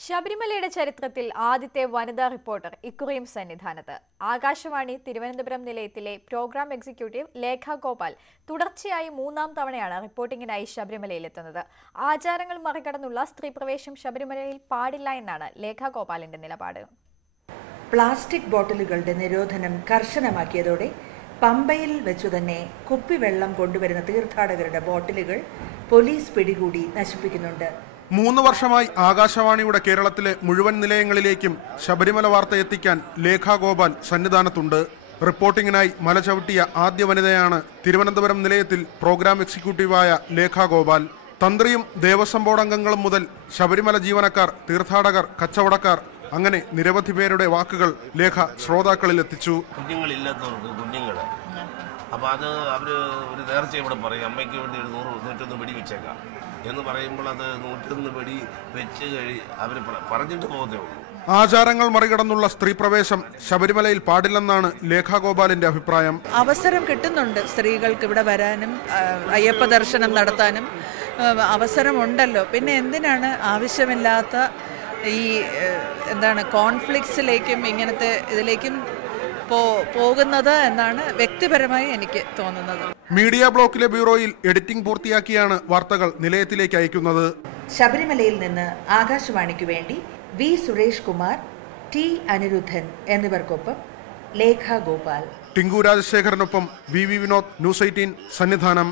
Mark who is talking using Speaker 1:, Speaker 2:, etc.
Speaker 1: ശബരിമലയുടെ ചരിത്രത്തിൽ ആദ്യത്തെ വനിതാ റിപ്പോർട്ടർ ഇക്കുറിയും സന്നിധാനത്ത്. ആകാശവാണി തിരുവനന്തപുരം നിലയത്തിലെ പ്രോഗ്രാം എക്സിക്യൂട്ടീവ് ലേഖ ഗോപാൽ തുടർച്ചയായി മൂന്നാം തവണയാണ് റിപ്പോർട്ടിങ്ങിനായി ശബരിമലയിലെത്തുന്നത്. ആചാരങ്ങൾ മറികടന്നുള്ള സ്ത്രീപ്രവേശം ശബരിമലയിൽ പാടില്ല എന്നാണ് ലേഖ ഗോപാലിന്റെ നിലപാട്.
Speaker 2: പ്ലാസ്റ്റിക് ബോട്ടിലുകളുടെ നിരോധനം കർശനമാക്കിയതോടെ പമ്പയിൽ വെച്ചു തന്നെ കുപ്പിവെള്ളം കൊണ്ടുവരുന്ന തീർത്ഥാടകരുടെ ബോട്ടിലുകൾ പോലീസ് പിടികൂടി നശിപ്പിക്കുന്നുണ്ട്.
Speaker 3: മൂന്ന് വർഷമായി ആകാശവാണിയുടെ കേരളത്തിലെ മുഴുവൻ നിലയങ്ങളിലേക്കും ശബരിമല വാർത്ത എത്തിക്കാൻ ലേഖാഗോപാൽ സന്നിധാനത്തുണ്ട്. റിപ്പോർട്ടിങ്ങിനായി മല ചവിട്ടിയ ആദ്യ വനിതയാണ് തിരുവനന്തപുരം നിലയത്തിൽ പ്രോഗ്രാം എക്സിക്യൂട്ടീവായ ലേഖാഗോപാൽ തന്ത്രിയും ദേവസ്വം ബോർഡ് അംഗങ്ങളും മുതൽ ശബരിമല ജീവനക്കാർ തീർത്ഥാടകർ കച്ചവടക്കാർ അങ്ങനെ നിരവധി പേരുടെ വാക്കുകൾ ലേഖ ശ്രോതാക്കളിൽ എത്തിച്ചു
Speaker 4: കുഞ്ഞുങ്ങളില്ലാത്തവർക്ക് കുഞ്ഞുങ്ങൾ അപ്പോൾ അത് അവർ ഒരു നേർച്ച ഇവിടെ പറയും അമ്മയ്ക്ക് വേണ്ടി ഒരു നൂറ് നൂറ്റൊന്ന് വെടി വെച്ചേക്കാം. എന്ന് പറയുമ്പോൾ അത് നൂറ്റൊന്ന് വെടി വെച്ച് കഴി അവർ പറഞ്ഞിട്ട് പോകത്തേ ഉള്ളൂ.
Speaker 3: ആചാരങ്ങൾ മറികടന്നുള്ള സ്ത്രീ പ്രവേശം ശബരിമലയിൽ പാടില്ലെന്നാണ് ലേഖാഗോപാലിന്റെ അഭിപ്രായം.
Speaker 5: അവസരം കിട്ടുന്നുണ്ട് സ്ത്രീകൾക്ക് ഇവിടെ വരാനും അയ്യപ്പ ദർശനം നടത്താനും. അവസരമുണ്ടല്ലോ. പിന്നെ എന്തിനാണ് ആവശ്യമില്ലാത്ത ഈ എന്താണ് കോൺഫ്ലിക്ട്സിലേക്കും ഇങ്ങനത്തെ ഇതിലേക്കും പോകുന്നത് എന്നാണ് വ്യക്തിപരമായി എനിക്ക് തോന്നുന്നത്.
Speaker 3: മീഡിയ ബ്ലോക്കിലെ ബ്യൂറോയിൽ എഡിറ്റിംഗ് പൂർത്തിയാക്കിയാണ് വാർത്തകൾ നിലയത്തിലേക്ക് അയക്കുന്നത്.
Speaker 2: ശബരിമലയിൽ നിന്ന് ആകാശവാണിക്ക് വേണ്ടി വി സുരേഷ് കുമാർ ടി അനിരുദ്ധൻ എന്നിവർക്കൊപ്പം Lekha Gopal.
Speaker 3: Tinku രാജശേഖരനൊപ്പം V V Vinod news eighteen Sannidhanam.